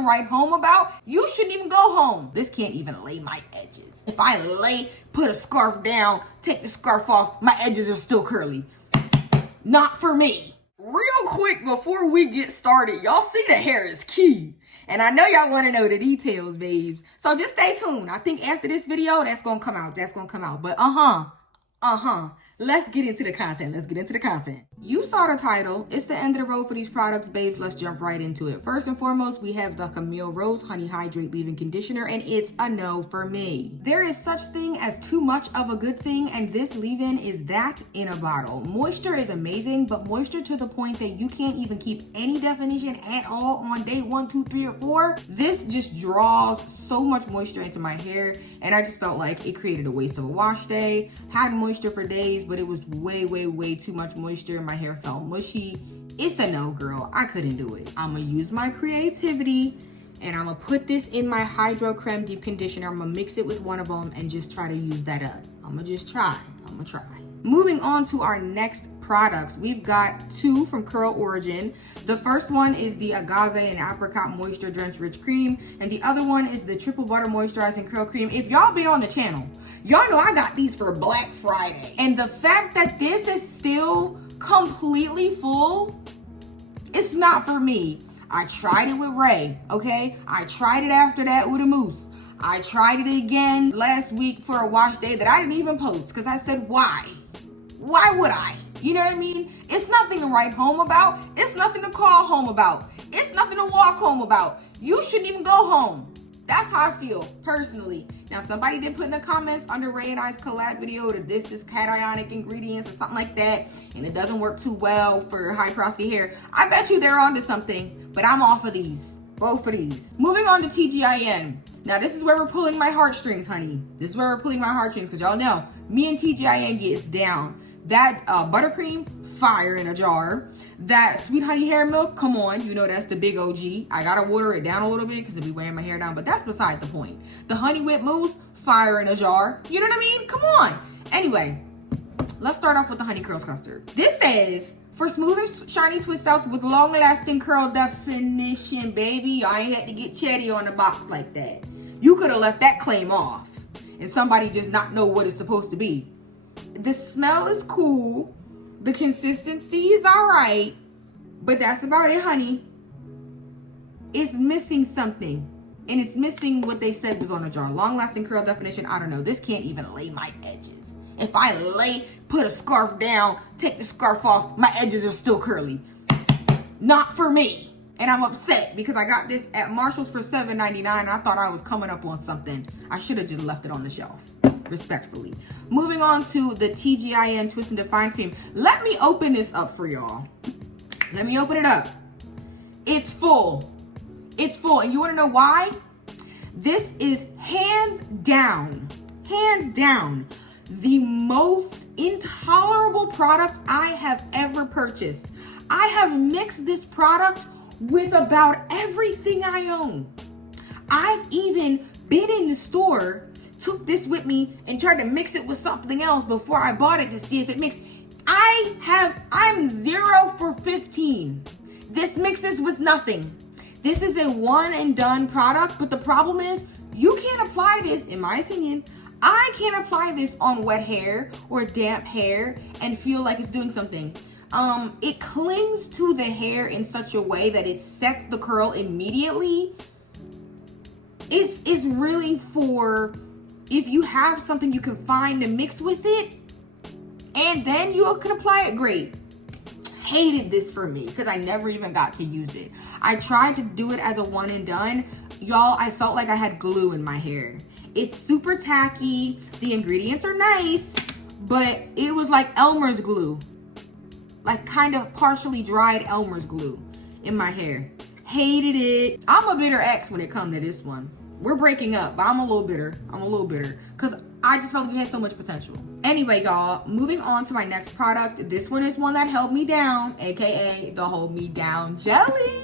to write home about. You shouldn't even go home. This can't even lay my edges. If I put a scarf down, take the scarf off, my edges are still curly. Not for me. Real quick before we get started, y'all see the hair is key. And I know y'all want to know the details, babes. So just stay tuned. I think after this video, that's going to come out. But let's get into the content. You saw the title. It's the end of the road for these products, babes. Let's jump right into it. First and foremost, we have the Camille Rose Honey Hydrate Leave-In Conditioner, and it's a no for me. There is such thing as too much of a good thing, and this leave-in is that in a bottle. Moisture is amazing, but moisture to the point that you can't even keep any definition at all on day 1, 2, 3, or 4. This just draws so much moisture into my hair, and I just felt like it created a waste of a wash day. Had moisture for days, but it was way too much moisture. My hair felt mushy. It's a no, girl. I couldn't do it. I'm gonna use my creativity and I'm gonna put this in my Hydro Creme Deep Conditioner. I'm gonna mix it with one of them and just try to use that up. I'm gonna try. Moving on to our next products, we've got 2 from Curl Origin. The first one is the Agave and Apricot Moisture Drenched Rich Cream, and the other one is the Triple Butter Moisturizing Curl Cream. If y'all been on the channel, y'all know I got these for Black Friday. And the fact that this is still completely full, it's not for me. I tried it with Ray, okay? I tried it after that with a mousse. I tried it again last week for a wash day that I didn't even post because I said, why? Why would I? You know what I mean? It's nothing to write home about. It's nothing to call home about. It's nothing to walk home about. You shouldn't even go home. That's how I feel personally. Now, somebody did put in the comments under Ray and I's collab video that this is cationic ingredients or something like that, and it doesn't work too well for high porosity hair. I bet you they're onto something, but I'm off of these. Both of these. Moving on to Tgin. Now, this is where we're pulling my heartstrings, honey. This is where we're pulling my heartstrings because y'all know me and Tgin gets down. That buttercream, fire in a jar. That sweet honey hair milk, come on, you know that's the big OG. I gotta water it down a little bit because it'll be weighing my hair down, but that's beside the point. The honey whip mousse, fire in a jar. You know what I mean? Come on. Anyway, let's start off with the honey curls custard. This says, for smooth and shiny twist outs with long-lasting curl definition, baby. I ain't had to get chatty on the box like that. You could have left that claim off and somebody just not know what it's supposed to be. The smell is cool. The consistency is all right. But that's about it, honey. It's missing something. And it's missing what they said was on the jar. Long-lasting curl definition, I don't know. This can't even lay my edges. If I put a scarf down, take the scarf off, my edges are still curly. Not for me. And I'm upset because I got this at Marshall's for $7.99. I thought I was coming up on something. I should have just left it on the shelf. Respectfully. Moving on to the Tgin Twist and Define Cream. Let me open this up for y'all. Let me open it up. It's full. It's full. And you want to know why? This is hands down, the most intolerable product I have ever purchased. I have mixed this product with about everything I own. I've even been in the store, took this with me and tried to mix it with something else before I bought it to see if it mixed. I'm 0 for 15. This mixes with nothing. This is a one and done product, but the problem is you can't apply this, in my opinion. I can't apply this on wet hair or damp hair and feel like it's doing something. It clings to the hair in such a way that it sets the curl immediately. It's really for if you have something you can find to mix with it and then you can apply it, great. Hated this for me because I never even got to use it. I tried to do it as a one and done. Y'all, I felt like I had glue in my hair. It's super tacky. The ingredients are nice, but it was like Elmer's glue. Like kind of partially dried Elmer's glue in my hair. Hated it. I'm a bitter ex when it comes to this one. We're breaking up, but I'm a little bitter because I just felt like it had so much potential. Anyway, y'all, moving on to my next product. This one is one that held me down, aka the Hold Me Down Jelly.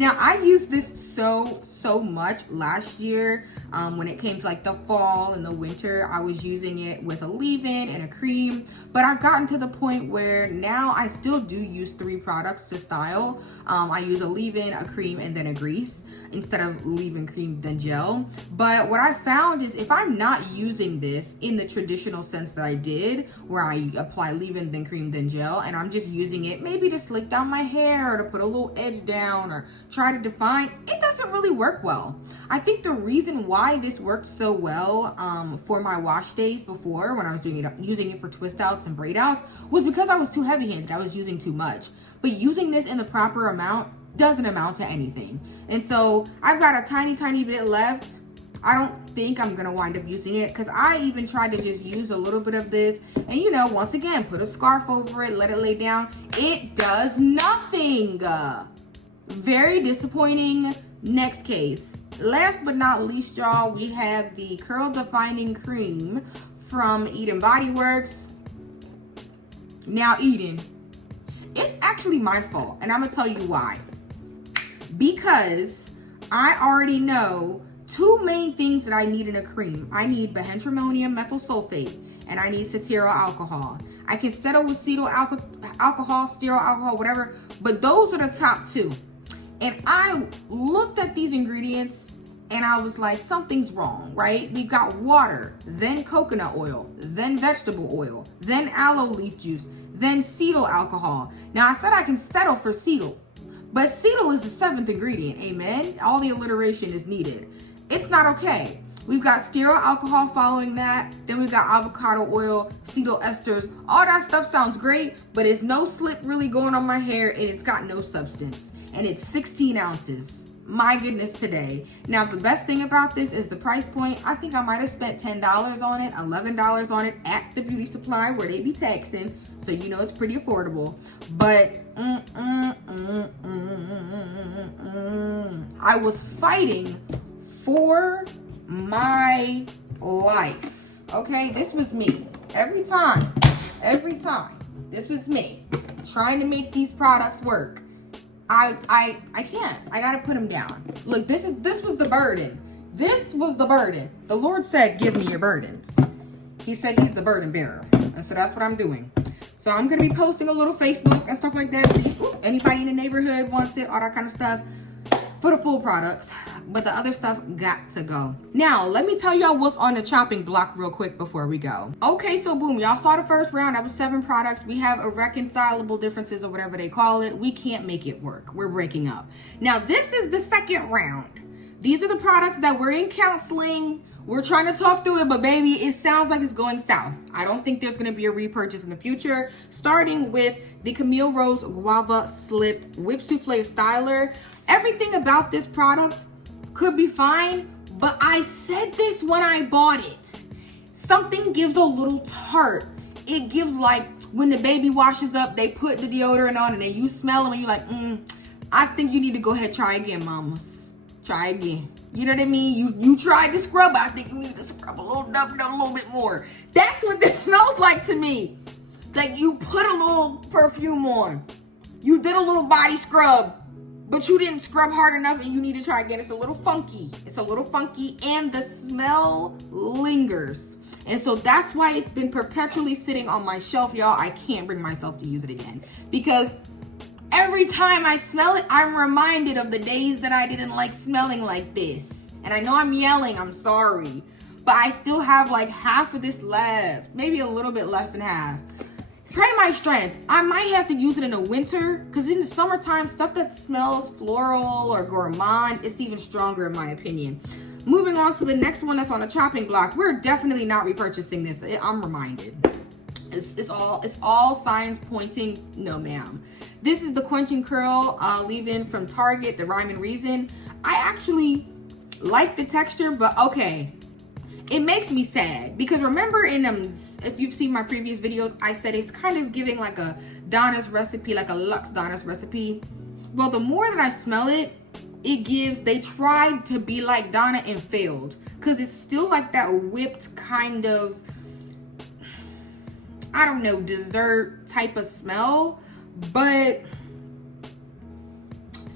Now, I used this so much last year when it came to like the fall and the winter. I was using it with a leave-in and a cream, but I've gotten to the point where now I still do use 3 products to style. I use a leave-in, a cream, and then a grease instead of leave-in, cream, then gel. But what I found is if I'm not using this in the traditional sense that I did, where I apply leave-in, then cream, then gel, and I'm just using it maybe to slick down my hair or to put a little edge down or try to define, it doesn't really work well. I think the reason why this worked so well for my wash days before, when I was using it for twist outs and braid outs, was because I was too heavy handed. I was using too much. But using this in the proper amount doesn't amount to anything. And so I've got a tiny bit left. I don't think I'm gonna wind up using it because I even tried to just use a little bit of this and, you know, once again, put a scarf over it, let it lay down. It does nothing. Very disappointing. Next case. Last but not least, y'all, we have the Curl Defining Cream from Eden Body Works. Now, Eden, it's actually my fault, and I'm gonna tell you why. Because I already know 2 main things that I need in a cream. I need benzene methyl sulfate, and I need cetyl alcohol. I can settle with cetyl alcohol, stearyl alcohol, whatever, but those are the top 2. And I looked at these ingredients and I was like, something's wrong, right? We've got water, then coconut oil, then vegetable oil, then aloe leaf juice, then cetyl alcohol. Now I said I can settle for cetyl, but cetyl is the 7th ingredient, amen? All the alliteration is needed. It's not okay. We've got stearyl alcohol following that. Then we've got avocado oil, cetyl esters. All that stuff sounds great, but it's no slip really going on my hair and it's got no substance. And it's 16 ounces. My goodness, today. Now, the best thing about this is the price point. I think I might have spent $10 on it, $11 on it at the beauty supply where they be taxing. So, you know, it's pretty affordable. But, I was fighting for my life. Okay, this was me. Every time. This was me trying to make these products work. I can't. I gotta put them down. Look, this was the burden. This was the burden. The Lord said, give me your burdens. He said he's the burden bearer. And so that's what I'm doing. So I'm gonna be posting a little Facebook and stuff like that. Ooh, anybody in the neighborhood wants it, all that kind of stuff for the full products. But the other stuff got to go. Now, let me tell y'all what's on the chopping block real quick before we go. Okay, so boom, y'all saw the first round. That was 7 products. We have irreconcilable differences or whatever they call it. We can't make it work. We're breaking up. Now, this is the second round. These are the products that we're in counseling. We're trying to talk through it, but baby, it sounds like it's going south. I don't think there's going to be a repurchase in the future. Starting with the Camille Rose Guava Slip Whip Souffle Styler. Everything about this product could be fine, but I said this when I bought it. Something gives a little tart. It gives like when the baby washes up, they put the deodorant on and then you smell them and you're like, I think you need to go ahead, try again, mamas. Try again. You know what I mean? You tried to scrub, I think you need to scrub a little bit more. That's what this smells like to me. Like you put a little perfume on. You did a little body scrub, but you didn't scrub hard enough and you need to try again. It's a little funky. And the smell lingers. And so that's why it's been perpetually sitting on my shelf, y'all. I can't bring myself to use it again. Because every time I smell it, I'm reminded of the days that I didn't like smelling like this. And I know I'm yelling, I'm sorry. But I still have like half of this left. Maybe a little bit less than half. Try my strength. I might have to use it in the winter because in the summertime, stuff that smells floral or gourmand, it's even stronger in my opinion. Moving on to the next one that's on the chopping block. We're definitely not repurchasing this. I'm reminded. It's all signs pointing no ma'am. This is the Quenching Curl leave-in from Target, the Rhyme and Reason. I actually like the texture, but okay. It makes me sad because remember in if you've seen my previous videos, I said it's kind of giving like a Donna's recipe, like a Luxe Donna's recipe. Well, the more that I smell it, they tried to be like Donna and failed because it's still like that whipped kind of, I don't know, dessert type of smell, but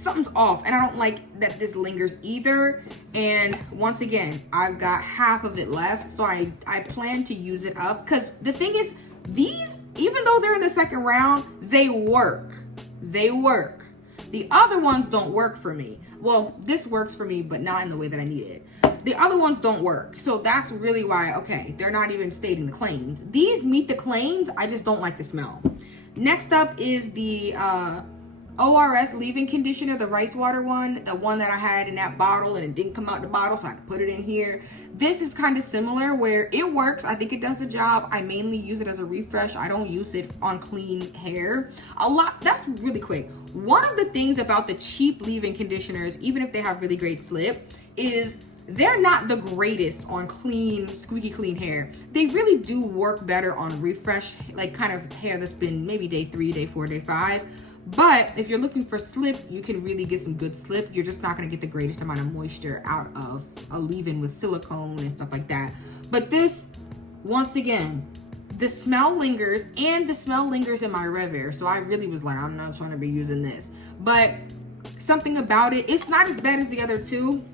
something's off, and I don't like that this lingers either. And once again, I've got half of it left, so I plan to use it up, because the thing is, these, even though they're in the second round, they work. They work. The other ones don't work for me. Well, this works for me, but not in the way that I need it. The other ones don't work. So that's really why, okay, they're not even stating the claims. These meet the claims, I just don't like the smell. Next up is the ORS leave-in conditioner, the rice water one, the one that I had in that bottle and it didn't come out the bottle, so I had to put it in here. This is kind of similar where it works. I think it does the job. I mainly use it as a refresh. I don't use it on clean hair a lot. That's really quick. One of the things about the cheap leave-in conditioners, even if they have really great slip, is they're not the greatest on clean, squeaky clean hair. They really do work better on refresh, like kind of hair that's been maybe day 3, day 4, day 5. But if you're looking for slip, you can really get some good slip. You're just not gonna get the greatest amount of moisture out of a leave-in with silicone and stuff like that. But this, once again, the smell lingers, and the smell lingers in my Rev Air. So I really was like, I'm not trying to be using this. But something about it, it's not as bad as the other two.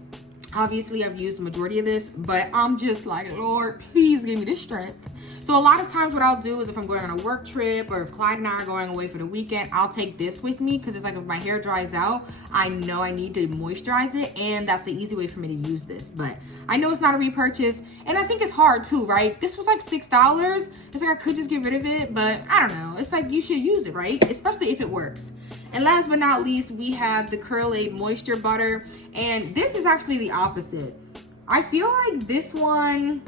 Obviously, I've used the majority of this, but I'm just like, Lord, please give me the strength. So a lot of times what I'll do is if I'm going on a work trip or if Clyde and I are going away for the weekend, I'll take this with me because it's like if my hair dries out, I know I need to moisturize it, and that's the easy way for me to use this. But I know it's not a repurchase, and I think it's hard too, right? This was like $6. It's like I could just get rid of it, but I don't know. It's like you should use it, right? Especially if it works. And last but not least, we have the Kaale Moisture Butter, and this is actually the opposite. I feel like this one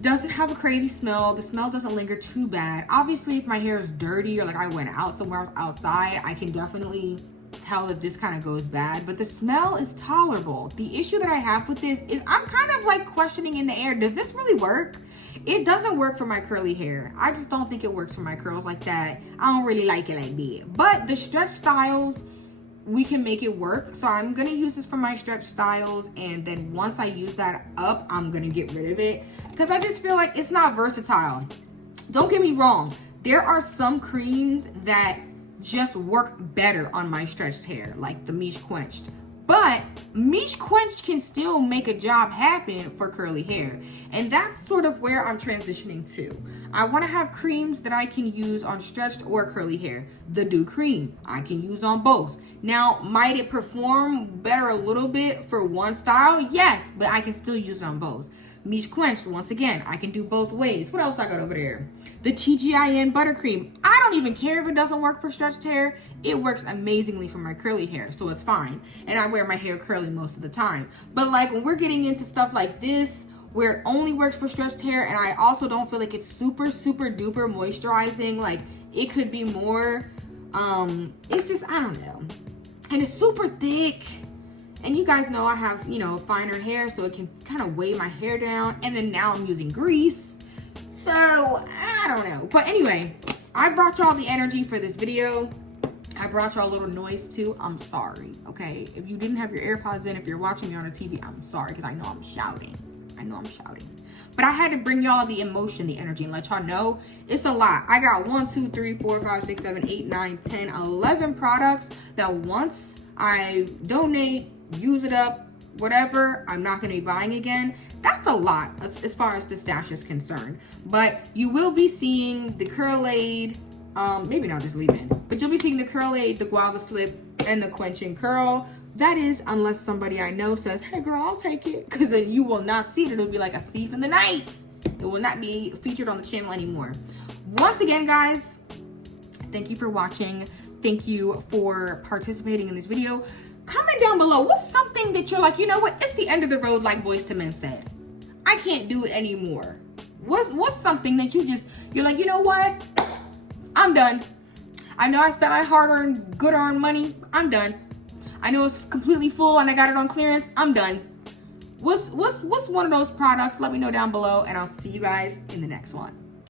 doesn't have a crazy smell. The smell doesn't linger too bad. Obviously, if my hair is dirty or like I went out somewhere outside, I can definitely tell that this kind of goes bad, but the smell is tolerable. The issue that I have with this is I'm kind of like questioning in the air, does this really work? It doesn't work for my curly hair. I just don't think it works for my curls like that. I don't really like it like that. But the stretch styles, we can make it work. So I'm gonna use this for my stretch styles, and then once I use that up, I'm gonna get rid of it because I just feel like it's not versatile. Don't get me wrong, there are some creams that just work better on my stretched hair, like the Miche Quenched. But Miche Quenched can still make a job happen for curly hair. And that's sort of where I'm transitioning to. I want to have creams that I can use on stretched or curly hair. The Dew Cream, I can use on both. Now, might it perform better a little bit for one style? Yes, but I can still use it on both. Miche Quenched, once again, I can do both ways. What else I got over there? The Tgin Buttercream. I don't even care if it doesn't work for stretched hair. It works amazingly for my curly hair, so it's fine. And I wear my hair curly most of the time. But like when we're getting into stuff like this, where it only works for stretched hair, and I also don't feel like it's super, super duper moisturizing, like it could be more, it's just, I don't know. And it's super thick. And you guys know I have, you know, finer hair, so it can kind of weigh my hair down. And then now I'm using grease. So, I don't know. But anyway, I brought y'all the energy for this video. I brought y'all a little noise too. I'm sorry, okay? If you didn't have your AirPods in, if you're watching me on the TV, I'm sorry, because I know I'm shouting. But I had to bring y'all the emotion, the energy, and let y'all know it's a lot. I got 1, 2, 3, 4, 5, 6, 7, 8, 9, 10, 11 products that once I donate, use it up, whatever, I'm not going to be buying again. That's a lot as far as the stash is concerned. But you will be seeing the Kaale, maybe not this leave-in, but you'll be seeing the Kaale, the Guava Slip, and the Quench and Curl. That is, unless somebody I know says, hey girl, I'll take it, because then you will not see it. It'll be like a thief in the night. It will not be featured on the channel anymore. Once again, guys, thank you for watching. Thank you for participating in this video. Comment down below, what's something that you're like, you know what, it's the end of the road, like Boyz II Men said. I can't do it anymore. What's something that you're like, you know what, I'm done. I know I spent my hard-earned, good-earned money. I'm done. I know it's completely full and I got it on clearance. I'm done. What's one of those products? Let me know down below, and I'll see you guys in the next one.